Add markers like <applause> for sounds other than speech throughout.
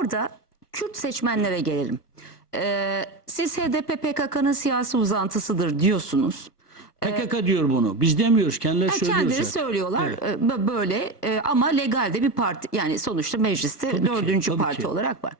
orada Kürt seçmenlere gelelim. Ee, siz HDP PKK'nın siyasi uzantısıdır diyorsunuz. PKK diyor bunu. Biz demiyoruz. Kendileri Yani söylüyor kendileri söylüyorlar Evet. e, bö- böyle e, ama legalde bir parti yani sonuçta mecliste Tabii ki, dördüncü tabii parti ki. olarak var.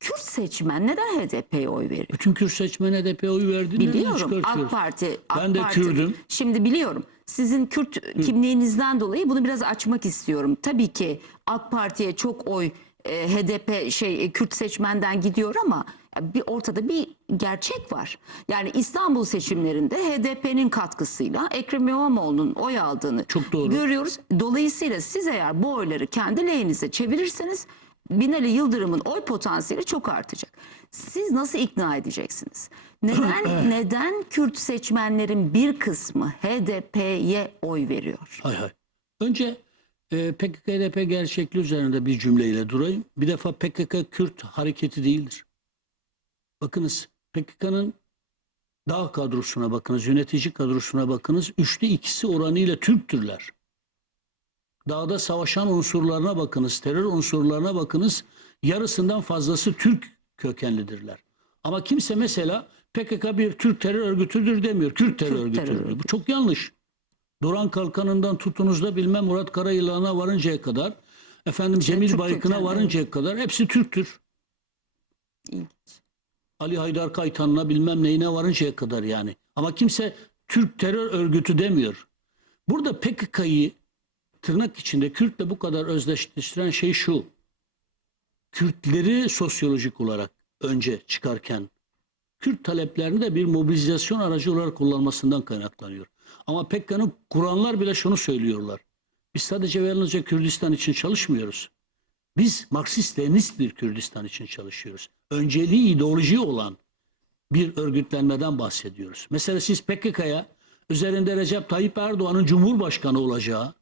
Kürt seçmen neden HDP'ye oy veriyor? Bütün Kürt seçmen HDP'ye oy verdiğini Biliyorum. AK Parti. AK Ben de Parti. Kürdüm. Şimdi biliyorum. Sizin Kürt kimliğinizden dolayı bunu biraz açmak istiyorum. Tabii ki AK Parti'ye çok oy e, HDP şey e, Kürt seçmenden gidiyor ama bir ortada bir gerçek var. Yani İstanbul seçimlerinde HDP'nin katkısıyla Ekrem İmamoğlu'nun oy aldığını Çok doğru. görüyoruz. Dolayısıyla siz eğer bu oyları kendi lehinize çevirirseniz Binali Yıldırım'ın oy potansiyeli çok artacak. Siz nasıl ikna edeceksiniz? Neden <clears throat> neden Kürt seçmenlerin bir kısmı HDP'ye oy veriyor? Hay hay. Önce e, PKK HDP gerçekliği üzerinde bir cümleyle durayım. Bir defa PKK Kürt hareketi değildir. Bakınız PKK'nın dağ kadrosuna bakınız, yönetici kadrosuna bakınız. Üçte ikisi oranıyla Türktürler. Dağda savaşan unsurlarına bakınız, terör unsurlarına bakınız. Yarısından fazlası Türk kökenlidirler. Ama kimse mesela PKK bir Türk terör örgütüdür demiyor. Kürt terör Kürt örgütüdür. terör örgütü. Bu çok yanlış. Duran Kalkanı'ndan tutunuz da bilmem Murat Karayılan'a varıncaya kadar, efendim Cemil Türk Baykın'a varıncaya kadar hepsi Türktür. İlginç. Ali Haydar Kaytan'la bilmem neyine varıncaya kadar yani. Ama kimse Türk terör örgütü demiyor. Burada PKK'yı tırnak içinde Kürt'le bu kadar özdeşleştiren şey şu. Kürtleri sosyolojik olarak önce çıkarken Kürt taleplerini de bir mobilizasyon aracı olarak kullanmasından kaynaklanıyor. Ama PKK'nın kuranlar bile şunu söylüyorlar. Biz sadece ve yalnızca Kürdistan için çalışmıyoruz. Biz Marksist-Leninist bir Kürdistan için çalışıyoruz. Önceliği ideoloji olan bir örgütlenmeden bahsediyoruz. Mesela siz PKK'ya üzerinde Recep Tayyip Erdoğan'ın Cumhurbaşkanı olacağı,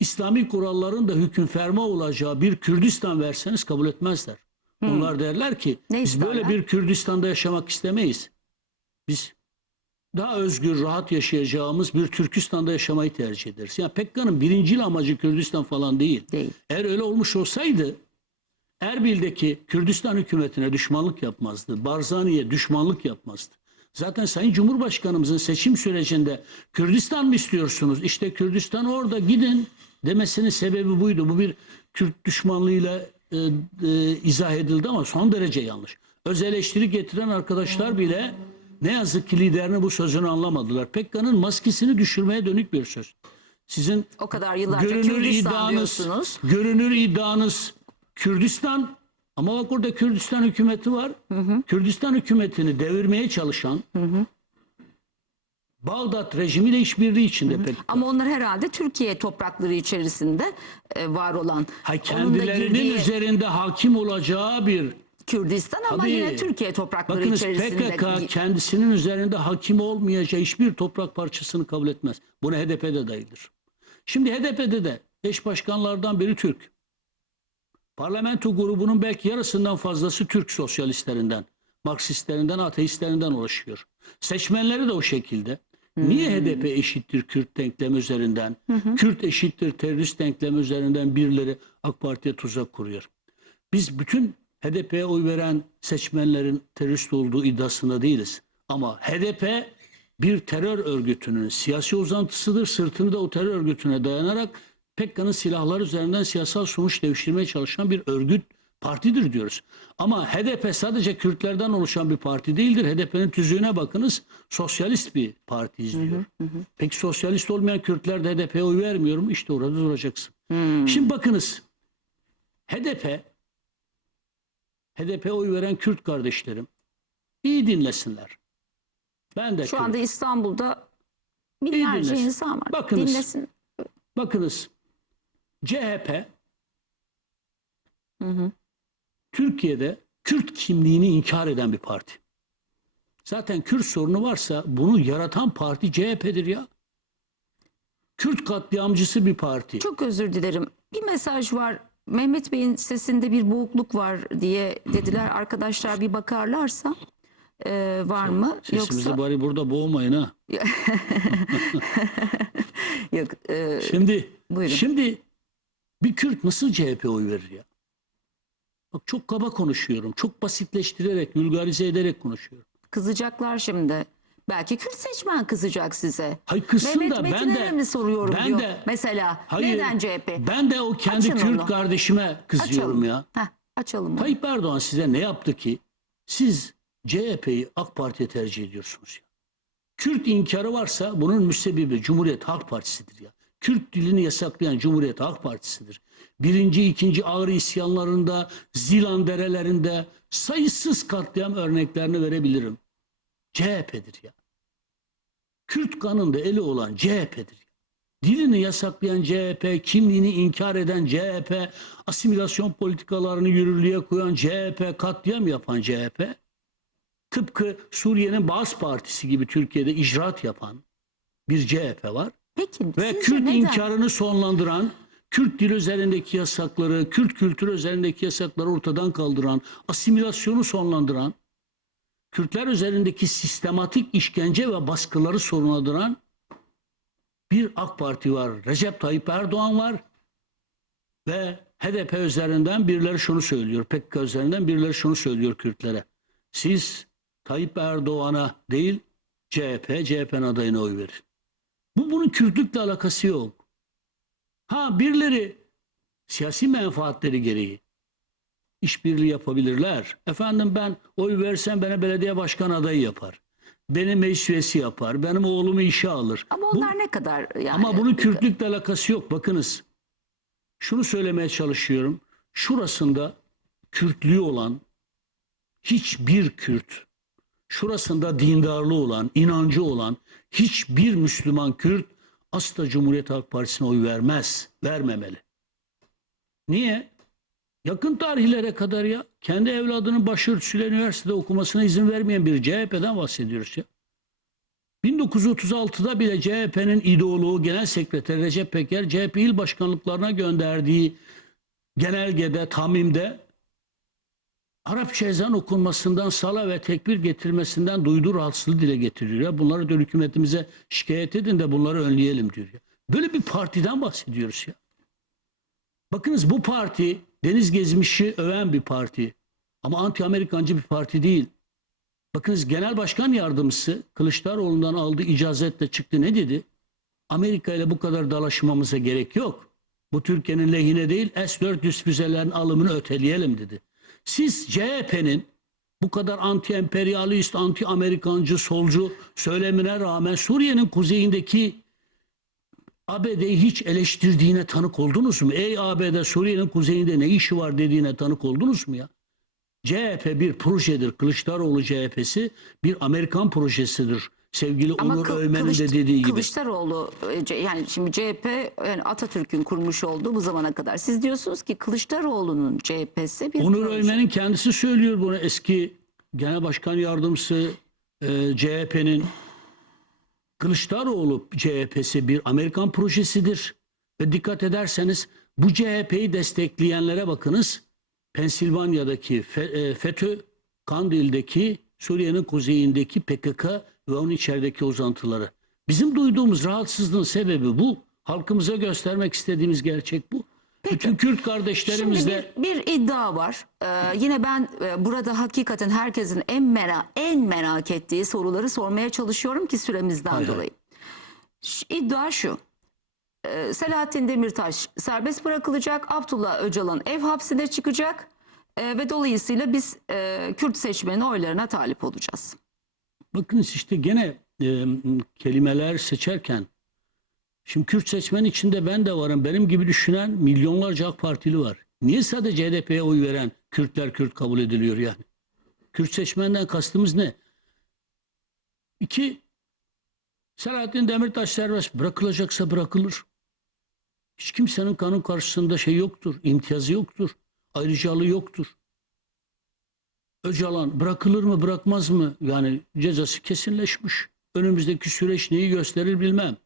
İslami kuralların da hüküm ferma olacağı bir Kürdistan verseniz kabul etmezler. Onlar derler ki Ne biz böyle bir Kürdistan'da yaşamak istemeyiz. Biz daha özgür, rahat yaşayacağımız bir Türkistan'da yaşamayı tercih ederiz. Yani PKK'nın birincil amacı Kürdistan falan değil. Değil. Eğer öyle olmuş olsaydı Erbil'deki Kürdistan hükümetine düşmanlık yapmazdı. Barzani'ye düşmanlık yapmazdı. Zaten Sayın Cumhurbaşkanımızın seçim sürecinde Kürdistan mı istiyorsunuz? İşte Kürdistan orada gidin demesinin sebebi buydu. Bu bir Kürt düşmanlığıyla e, e, izah edildi ama son derece yanlış. Öz eleştiri getiren arkadaşlar bile ne yazık ki liderinin bu sözünü anlamadılar. PKK'nın maskesini düşürmeye dönük bir söz. Sizin O kadar yıllarca görünür Kürdistan iddianız, diyorsunuz. görünür iddianız Kürdistan ama bak orada Kürdistan hükümeti var. Kürdistan hükümetini devirmeye çalışan Bağdat rejimiyle işbirliği içinde pek. Ama onlar herhalde Türkiye toprakları içerisinde e, var olan. Da kendilerinin girdiği üzerinde hakim olacağı bir Kürdistan ama Tabii. yine Türkiye toprakları Bakınız içerisinde. PKK kendisinin üzerinde hakim olmayacağı hiçbir toprak parçasını kabul etmez. Bunu HDP'de dayıdır. Şimdi HDP'de de eş başkanlardan biri Türk. Parlamento grubunun belki yarısından fazlası Türk sosyalistlerinden, Marksistlerinden, ateistlerinden oluşuyor. Seçmenleri de o şekilde. Niye HDP eşittir Kürt denklemi üzerinden, Kürt eşittir terörist denklemi üzerinden birileri AK Parti'ye tuzak kuruyor? Biz bütün HDP'ye oy veren seçmenlerin terörist olduğu iddiasında değiliz. Ama HDP bir terör örgütünün siyasi uzantısıdır. Sırtını da o terör örgütüne dayanarak PKK'nın silahlar üzerinden siyasal sonuç devşirmeye çalışan bir örgüt partidir diyoruz. Ama HDP sadece Kürtlerden oluşan bir parti değildir. HDP'nin tüzüğüne bakınız sosyalist bir partiyiz diyor. Peki sosyalist olmayan Kürtler de HDP'ye oy vermiyor mu? İşte orada duracaksın. Şimdi bakınız HDP HDP oy veren Kürt kardeşlerim iyi dinlesinler. Ben de Şu Kürt. anda İstanbul'da binlerce insan var. Bakınız. Dinlesin. Bakınız CHP Türkiye'de Kürt kimliğini inkar eden bir parti. Zaten Kürt sorunu varsa bunu yaratan parti CHP'dir ya. Kürt katliamcısı bir parti. Çok özür dilerim. Bir mesaj var. Mehmet Bey'in sesinde bir boğukluk var diye dediler. Arkadaşlar bir bakarlarsa e, var mı? Sesimizi Yoksa bari burada boğmayın ha. <laughs> yok. e, Şimdi Buyurun. şimdi bir Kürt nasıl CHP oy verir ya? Bak çok kaba konuşuyorum. Çok basitleştirerek, vulgarize ederek konuşuyorum. Kızacaklar şimdi. Belki Kürt seçmen kızacak size. Hayır kızsın Mehmet da ben de mi soruyorum ben diyor. de Mesela hayır, neden CHP? Ben de o kendi Açın Kürt onu. kardeşime kızıyorum açalım. ya. Heh, açalım. Tayyip Erdoğan size ne yaptı ki? Siz CHP'yi AK Parti'ye tercih ediyorsunuz ya. Kürt inkarı varsa bunun müsebbibi Cumhuriyet Halk Partisi'dir ya. Kürt dilini yasaklayan Cumhuriyet Halk Partisi'dir. Birinci, ikinci ağrı isyanlarında, Zilan derelerinde sayısız katliam örneklerini verebilirim. CHP'dir ya. Kürt kanında eli olan CHP'dir. Dilini yasaklayan CHP, kimliğini inkar eden CHP, asimilasyon politikalarını yürürlüğe koyan CHP, katliam yapan CHP, tıpkı Suriye'nin Baas Partisi gibi Türkiye'de icraat yapan bir CHP var. Peki Ve Kürt neden? inkarını sonlandıran, Kürt dil üzerindeki yasakları, Kürt kültürü üzerindeki yasakları ortadan kaldıran, asimilasyonu sonlandıran, Kürtler üzerindeki sistematik işkence ve baskıları sonlandıran bir AK Parti var. Recep Tayyip Erdoğan var. Ve HDP üzerinden birileri şunu söylüyor. PKK üzerinden birileri şunu söylüyor Kürtlere. Siz Tayyip Erdoğan'a değil CHP, CHP'nin adayına oy verin. Bu bunun Kürtlükle alakası yok. Ha birileri siyasi menfaatleri gereği işbirliği yapabilirler. Efendim ben oy versem bana belediye başkan adayı yapar. Beni meclis üyesi yapar. Benim oğlumu işe alır. Ama Bu- onlar ne kadar yani? ama bunun Kürtlükle alakası yok. Bakınız. Şunu söylemeye çalışıyorum. Şurasında Kürtlüğü olan hiçbir Kürt, şurasında dindarlığı olan, inancı olan hiçbir Müslüman Kürt asla Cumhuriyet Halk Partisi'ne oy vermez, vermemeli. Niye? Yakın tarihlere kadar ya kendi evladının başörtüsüyle üniversitede okumasına izin vermeyen bir CHP'den bahsediyoruz ya. 1936'da bile CHP'nin ideoloğu Genel Sekreteri Recep Peker CHP il başkanlıklarına gönderdiği genelgede, tamimde Arapça ezan okunmasından, sala ve tekbir getirmesinden duyduğu rahatsızlığı dile getiriyor. Ya. Bunları da hükümetimize şikayet edin de bunları önleyelim diyor. Ya. Böyle bir partiden bahsediyoruz ya. Bakınız bu parti deniz gezmişi öven bir parti. Ama anti-Amerikancı bir parti değil. Bakınız Genel Başkan Yardımcısı Kılıçdaroğlu'ndan aldığı icazetle çıktı ne dedi? Amerika ile bu kadar dalaşmamıza gerek yok. Bu Türkiye'nin lehine değil S-400 füzelerin alımını öteleyelim dedi. Siz CHP'nin bu kadar anti-emperyalist, anti-Amerikancı, solcu söylemine rağmen Suriye'nin kuzeyindeki ABD'yi hiç eleştirdiğine tanık oldunuz mu? Ey ABD Suriye'nin kuzeyinde ne işi var dediğine tanık oldunuz mu ya? CHP bir projedir. Kılıçdaroğlu CHP'si bir Amerikan projesidir. Sevgili Ama Onur Kılıç- de dediği gibi. Kılıçdaroğlu e, yani şimdi CHP yani Atatürk'ün kurmuş olduğu bu zamana kadar. Siz diyorsunuz ki Kılıçdaroğlu'nun CHP'si bir Onur proje. Öymen'in kendisi söylüyor bunu. Eski Genel Başkan Yardımcısı e, CHP'nin Kılıçdaroğlu CHP'si bir Amerikan projesidir. Ve dikkat ederseniz bu CHP'yi destekleyenlere bakınız. Pensilvanya'daki e, FETÖ, Kandil'deki, Suriye'nin kuzeyindeki PKK ve onun içerideki uzantıları. Bizim duyduğumuz rahatsızlığın sebebi bu. Halkımıza göstermek istediğimiz gerçek bu. Bütün Kürt kardeşlerimiz Şimdi bir, bir iddia var. Ee, yine ben e, burada hakikaten herkesin en merak en merak ettiği soruları sormaya çalışıyorum ki süremizden Hay hay. dolayı. Ş- İddia şu. Ee, Selahattin Demirtaş serbest bırakılacak. Abdullah Öcalan ev hapsine çıkacak. Ee, ve dolayısıyla biz e, Kürt seçmenin oylarına talip olacağız. Bakınız işte gene e, kelimeler seçerken şimdi Kürt seçmen içinde ben de varım. Benim gibi düşünen milyonlarca AK Partili var. Niye sadece HDP'ye oy veren Kürtler Kürt kabul ediliyor yani? Kürt seçmenden kastımız ne? İki, Selahattin Demirtaş serbest bırakılacaksa bırakılır. Hiç kimsenin kanun karşısında şey yoktur, imtiyazı yoktur, ayrıcalığı yoktur. Öcalan bırakılır mı bırakmaz mı? Yani cezası kesinleşmiş. Önümüzdeki süreç neyi gösterir bilmem.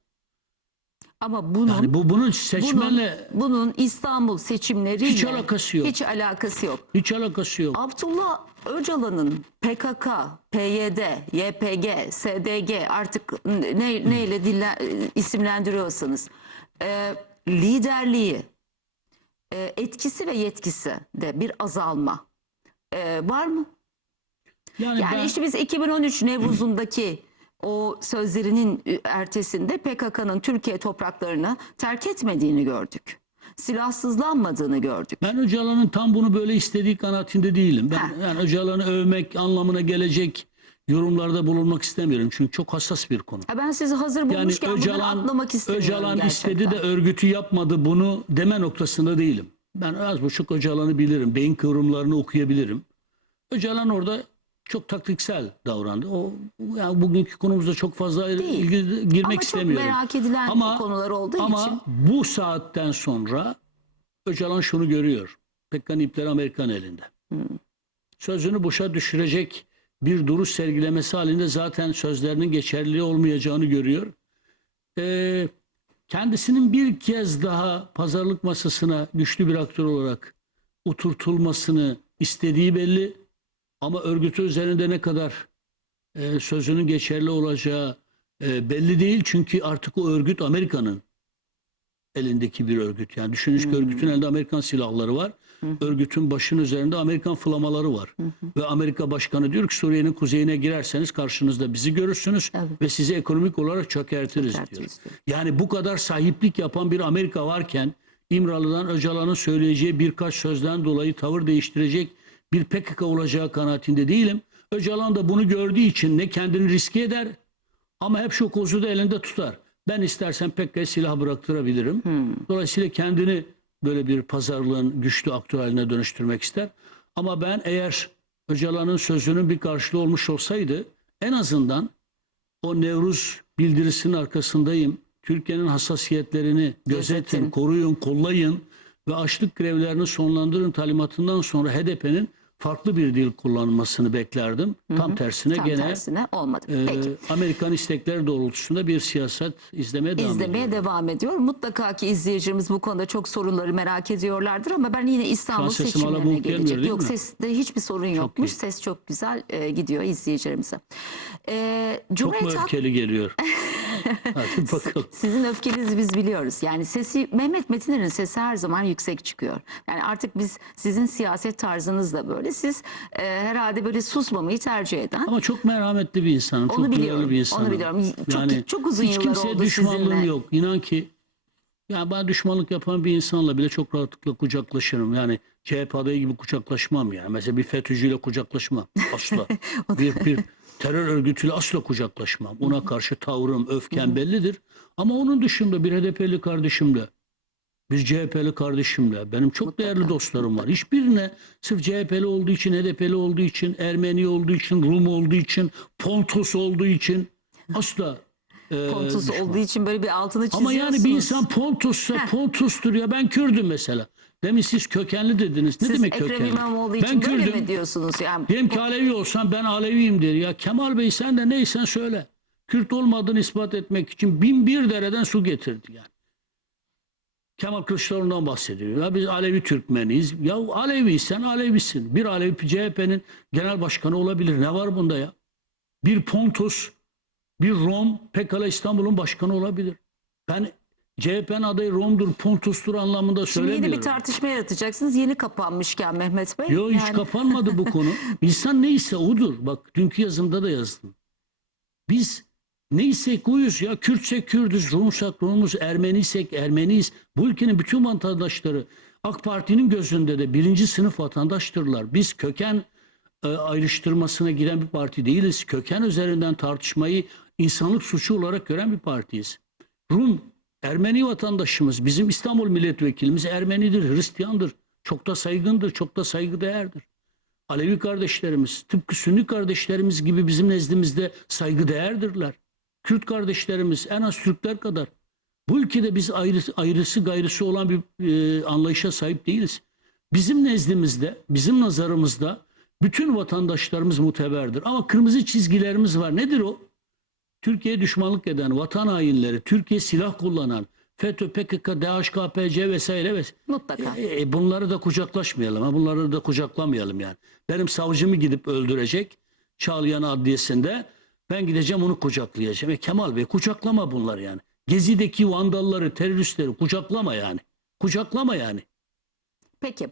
Ama bunun Yani bu bunun bunun, seçmenle bunun İstanbul seçimleriyle Hiç alakası yok. Hiç alakası yok. hiç alakası yok. Abdullah Öcalan'ın PKK, PYD, YPG, SDG artık ne, neyle dille, isimlendiriyorsanız e, liderliği, e, etkisi ve yetkisi de bir azalma. E, var mı? Yani, Yani ben, işte biz 2013 Nevruz'undaki o sözlerinin ertesinde PKK'nın Türkiye topraklarını terk etmediğini gördük. Silahsızlanmadığını gördük. ben Öcalan'ın tam bunu böyle istediği kanaatinde değilim. Ben Ha. yani Öcalan'ı övmek anlamına gelecek yorumlarda bulunmak istemiyorum. Çünkü çok hassas bir konu. Ha ben sizi hazır Yani bulmuşken bunları Öcalan, atlamak istemiyorum Öcalan gerçekten. istedi de örgütü yapmadı bunu deme noktasında değilim. Ben az buçuk Öcalan'ı bilirim. Beyin kıvrımlarını okuyabilirim. Öcalan orada çok taktiksel davrandı. O yani bugünkü konumuzda çok fazla ilgi, girmek Ama çok istemiyorum. merak edilen Ama- konular olduğu Ama için. bu saatten sonra Öcalan şunu görüyor. Pekkan ipleri Amerikan elinde. Hmm. Sözünü boşa düşürecek bir duruş sergilemesi halinde zaten sözlerinin geçerli olmayacağını görüyor. Ee, kendisinin bir kez daha pazarlık masasına güçlü bir aktör olarak oturtulmasını istediği belli. Ama örgütü üzerinde ne kadar e, sözünün geçerli olacağı e, belli değil. Çünkü artık o örgüt Amerika'nın elindeki bir örgüt. Yani düşünün ki örgütün elinde Amerikan silahları var. Örgütün başının üzerinde Amerikan flamaları var. Ve Amerika Başkanı diyor ki Suriye'nin kuzeyine girerseniz karşınızda bizi görürsünüz Evet. ve sizi ekonomik olarak çökertiriz diyor. Çökertiriz diyor. Yani bu kadar sahiplik yapan bir Amerika varken İmralı'dan Öcalan'ın söyleyeceği birkaç sözden dolayı tavır değiştirecek bir PKK olacağı kanaatinde değilim. Öcalan da bunu gördüğü için ne kendini riske eder ama hep şu kozu da elinde tutar. Ben istersen PKK'ya silah bıraktırabilirim. Dolayısıyla kendini böyle bir pazarlığın güçlü aktör haline dönüştürmek ister. Ama ben eğer Öcalan'ın sözünün bir karşılığı olmuş olsaydı en azından o Nevruz bildirisinin arkasındayım. Türkiye'nin hassasiyetlerini gözetin, Gözetin. koruyun, kollayın ve açlık grevlerini sonlandırın talimatından sonra HDP'nin farklı bir dil kullanmasını beklerdim. Tam tersine Tam gene tersine olmadı. e, Peki. Amerikan istekleri doğrultusunda bir siyaset izlemeye devam İzlemeye ediyor. devam ediyor. Mutlaka ki izleyicilerimiz bu konuda çok sorunları merak ediyorlardır ama ben yine İstanbul seçimlerine gelecek. Yok mi? seste hiçbir sorun yokmuş. iyi. Ses çok güzel e, gidiyor izleyicilerimize. E, Çok Cumhuriyet mu Halk öfkeli geliyor? <laughs> <laughs> Hadi bakalım. Sizin öfkenizi biz biliyoruz. Yani sesi Mehmet Metinler'in sesi her zaman yüksek çıkıyor. Yani artık biz sizin siyaset tarzınız da böyle. Siz e, herhalde böyle susmamayı tercih eden. Ama çok merhametli bir insanım. Onu çok biliyorum, bir onu biliyorum. Çok- çok uzun hiç yıllar kimseye oldu düşmanlığım sizinle. yok. İnan ki ya ben düşmanlık yapan bir insanla bile çok rahatlıkla kucaklaşırım. Yani CHP adayı gibi kucaklaşmam yani. Mesela bir FETÖ'cüyle kucaklaşmam. Asla. <laughs> bir, bir terör örgütüyle asla kucaklaşmam. Ona karşı tavrım, öfkem bellidir. Ama onun dışında bir HDP'li kardeşimle bir CHP'li kardeşimle benim çok Mutlaka, değerli dostlarım var. Hiçbirine sırf CHP'li olduğu için, HDP'li olduğu için, Ermeni olduğu için, Rum olduğu için, Pontus olduğu için asla e, Pontus düşman. olduğu için böyle bir altını Ama çiziyorsunuz. yani bir insan Pontus'sa Heh. Pontus'tur ya ben Kürdüm mesela. Demin siz kökenli dediniz. Ne Siz demek Ekrem kökenli? İmamoğlu için ben böyle Kürdüm. mi diyorsunuz? Yani Diyelim ki Alevi olsam ben Aleviyimdir. Ya Kemal Bey sen de neysen söyle. Kürt olmadığını ispat etmek için bin bir dereden su getirdi yani. Kemal Kılıçdaroğlu'ndan bahsediyor. Ya biz Alevi Türkmeniyiz. Ya Aleviysen Alevisin. Bir Alevi CHP'nin genel başkanı olabilir. Ne var bunda ya? Bir Pontus, bir Rom, pekala İstanbul'un başkanı olabilir. Ben CHP'nin adayı Rom'dur, Pontus'tur anlamında şimdi yeni söylemiyorum. bir tartışma yaratacaksınız. Yeni kapanmışken Mehmet Bey. Yok hiç yani- kapanmadı bu konu. <laughs> İnsan neyse odur. Bak dünkü yazımda da yazdım. Biz neysek oyuz ya. Kürtsek Kürdüz, Rumsak Rumuz, Ermeniysek Ermeniyiz. Bu ülkenin bütün vatandaşları AK Parti'nin gözünde de birinci sınıf vatandaştırlar. Biz köken e, ayrıştırmasına giren bir parti değiliz. Köken üzerinden tartışmayı insanlık suçu olarak gören bir partiyiz. Rum, Ermeni vatandaşımız, bizim İstanbul milletvekilimiz Ermenidir, Hristiyandır. Çok da saygındır, çok da saygıdeğerdir. Alevi kardeşlerimiz, tıpkı Sünni kardeşlerimiz gibi bizim nezdimizde saygıdeğerdirler. Kürt kardeşlerimiz en az Türkler kadar. Bu ülkede biz ayrısı, ayrısı gayrısı olan bir e, anlayışa sahip değiliz. Bizim nezdimizde, bizim nazarımızda bütün vatandaşlarımız muteberdir. Ama kırmızı çizgilerimiz var. Nedir o? Türkiye'ye düşmanlık eden vatan hainleri, Türkiye silah kullanan, FETÖ, PKK, DHKPC vesaire vesaire. Mutlaka. E, e, bunları da kucaklaşmayalım. Ha? Bunları da kucaklamayalım yani. Benim savcımı gidip öldürecek Çağlayan Adliyesi'nde ben gideceğim onu kucaklayacağım. E Kemal Bey kucaklama bunlar yani. Gezi'deki vandalları, teröristleri kucaklama yani. Kucaklama yani. Peki.